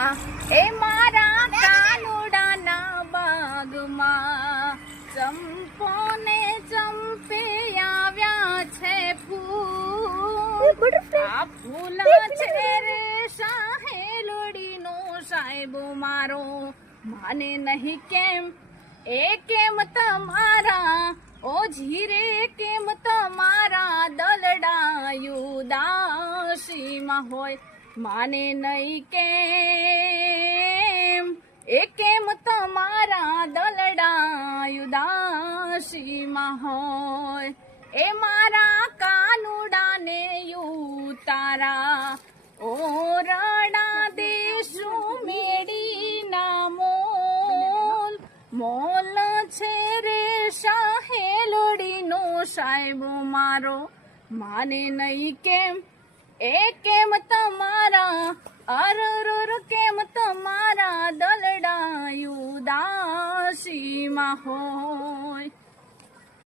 એ મારા કાનુડાના બાગમાં ચંપો ને ચંપે આવ્યા છે ફૂલ. આ ફૂલ છે રે સાહેલડીનો સાહેબો મારો. માને નહીં કેમ? એ કેમ તમારા? ઓ જીરે કેમ તમારા દલડાયું દાસીમાં હોય? માને નહીં કેમ? એ કેમ તમારા દલડાયું દાસીમાં હોય? એ મારા કાનુડાને ઉતારા. ઓરડા દેશું મેડીના મોલ. મોલ છે રે સાહેલડીનો સાહેબ મારો. માને નહીં કેમ? એ કેમ અરર કેમ તમારા દલડાયું દાસીમાં હોય